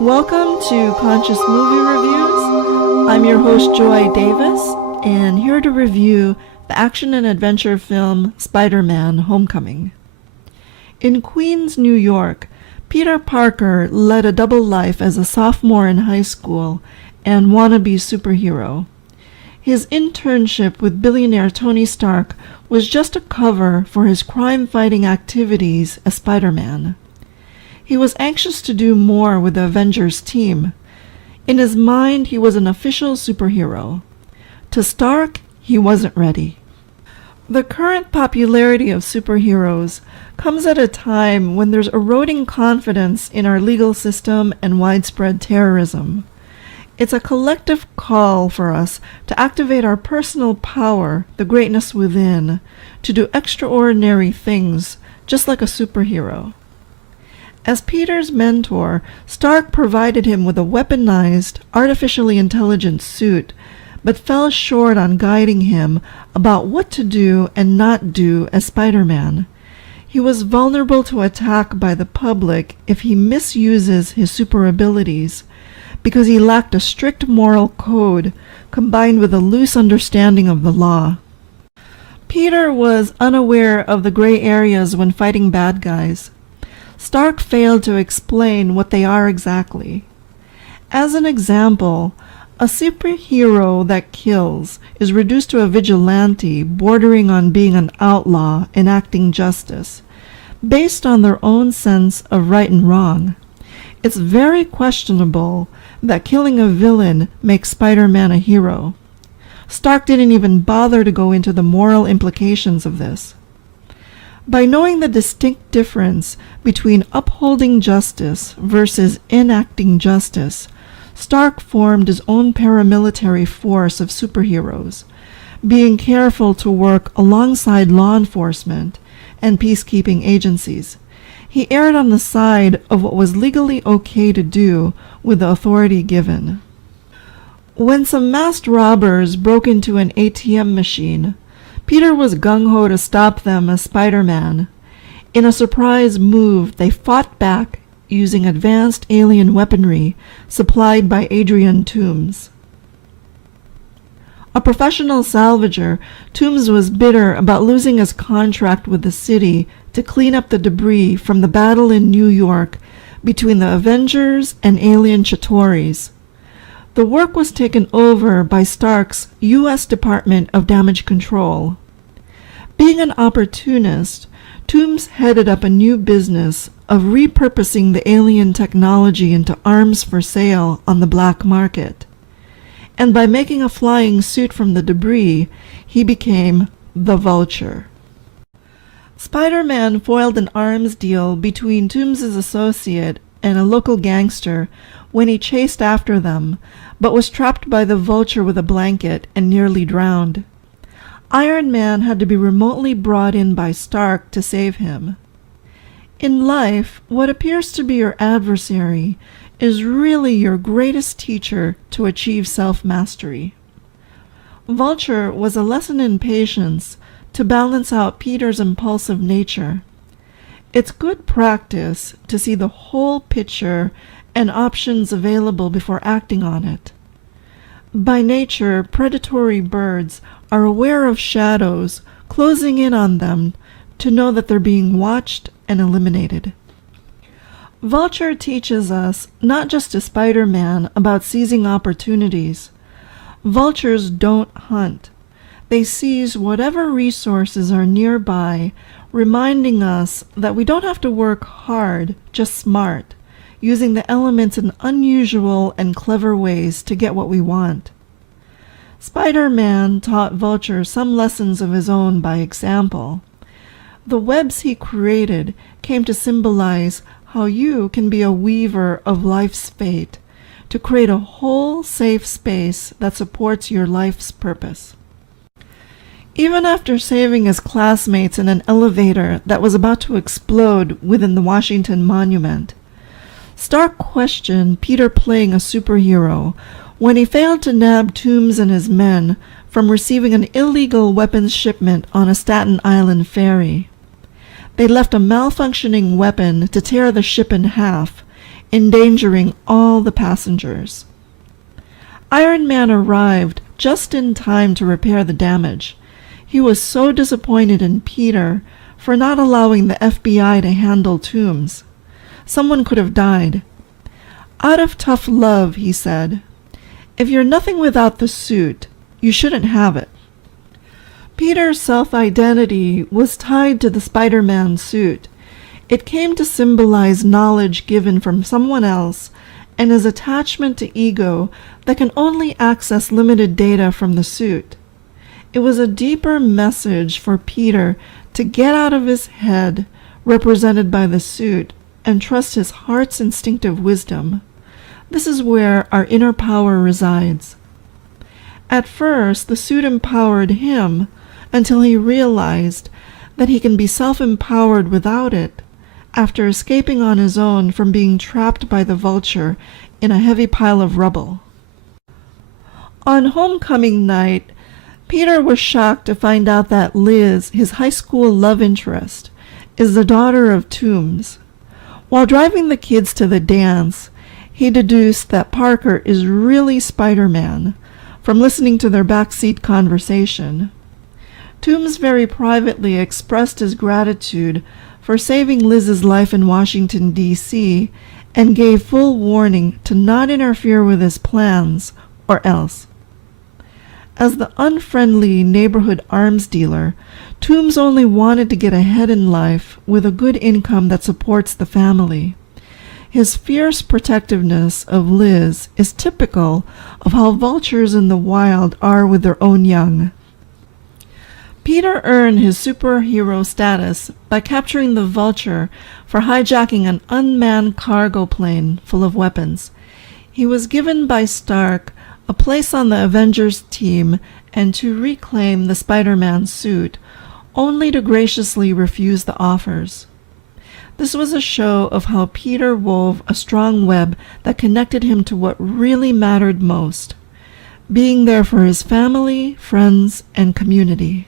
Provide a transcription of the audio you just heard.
Welcome to Conscious Movie Reviews. I'm your host Joy Davis, and here to review the action and adventure film Spider-Man: Homecoming. In Queens, New York, Peter Parker led a double life as a sophomore in high school and wannabe superhero. His internship with billionaire Tony Stark was just a cover for his crime-fighting activities as Spider-Man. He was anxious to do more with the Avengers team. In his mind, he was an official superhero. To Stark, he wasn't ready. The current popularity of superheroes comes at a time when there's eroding confidence in our legal system and widespread terrorism. It's a collective call for us to activate our personal power, the greatness within, to do extraordinary things, just like a superhero. As Peter's mentor, Stark provided him with a weaponized, artificially intelligent suit, but fell short on guiding him about what to do and not do as Spider-Man. He was vulnerable to attack by the public if he misuses his super abilities, because he lacked a strict moral code combined with a loose understanding of the law. Peter was unaware of the gray areas when fighting bad guys. Stark failed to explain what they are exactly. As an example, a superhero that kills is reduced to a vigilante bordering on being an outlaw enacting justice, based on their own sense of right and wrong. It's very questionable that killing a villain makes Spider-Man a hero. Stark didn't even bother to go into the moral implications of this. By knowing the distinct difference between upholding justice versus enacting justice, Stark formed his own paramilitary force of superheroes, being careful to work alongside law enforcement and peacekeeping agencies. He erred on the side of what was legally okay to do with the authority given. When some masked robbers broke into an ATM machine, Peter was gung-ho to stop them as Spider-Man. In a surprise move, they fought back using advanced alien weaponry supplied by Adrian Toomes. A professional salvager, Toomes was bitter about losing his contract with the city to clean up the debris from the battle in New York between the Avengers and alien Chitauri. The work was taken over by Stark's U.S. Department of Damage Control. Being an opportunist, Toomes headed up a new business of repurposing the alien technology into arms for sale on the black market. And by making a flying suit from the debris, he became the Vulture. Spider-Man foiled an arms deal between Toomes' associate and a local gangster when he chased after them, but was trapped by the Vulture with a blanket and nearly drowned. Iron Man had to be remotely brought in by Stark to save him. In life, what appears to be your adversary is really your greatest teacher to achieve self-mastery. Vulture was a lesson in patience to balance out Peter's impulsive nature. It's good practice to see the whole picture and options available before acting on it. By nature, predatory birds are aware of shadows closing in on them to know that they're being watched and eliminated. Vulture teaches us not just as Spider-Man about seizing opportunities. Vultures don't hunt. They seize whatever resources are nearby, reminding us that we don't have to work hard, just smart, using the elements in unusual and clever ways to get what we want. Spider-Man taught Vulture some lessons of his own by example. The webs he created came to symbolize how you can be a weaver of life's fate, to create a whole safe space that supports your life's purpose. Even after saving his classmates in an elevator that was about to explode within the Washington Monument, Stark questioned Peter playing a superhero when he failed to nab Toomes and his men from receiving an illegal weapons shipment on a Staten Island ferry. They left a malfunctioning weapon to tear the ship in half, endangering all the passengers. Iron Man arrived just in time to repair the damage. He was so disappointed in Peter for not allowing the FBI to handle Toombs. Someone could have died. Out of tough love, he said, "If you're nothing without the suit, you shouldn't have it." Peter's self-identity was tied to the Spider-Man suit. It came to symbolize knowledge given from someone else and his attachment to ego that can only access limited data from the suit. It was a deeper message for Peter to get out of his head, represented by the suit, and trust his heart's instinctive wisdom. This is where our inner power resides. At first, the suit empowered him until he realized that he can be self-empowered without it, after escaping on his own from being trapped by the Vulture in a heavy pile of rubble. On homecoming night, Peter was shocked to find out that Liz, his high school love interest, is the daughter of Toombs. While driving the kids to the dance, he deduced that Parker is really Spider-Man from listening to their backseat conversation. Toombs very privately expressed his gratitude for saving Liz's life in Washington, D.C., and gave full warning to not interfere with his plans, or else. As the unfriendly neighborhood arms dealer, Toombs only wanted to get ahead in life with a good income that supports the family. His fierce protectiveness of Liz is typical of how vultures in the wild are with their own young. Peter earned his superhero status by capturing the Vulture for hijacking an unmanned cargo plane full of weapons. He was given by Stark a place on the Avengers team and to reclaim the Spider-Man suit, only to graciously refuse the offers. This was a show of how Peter wove a strong web that connected him to what really mattered most, being there for his family, friends, and community.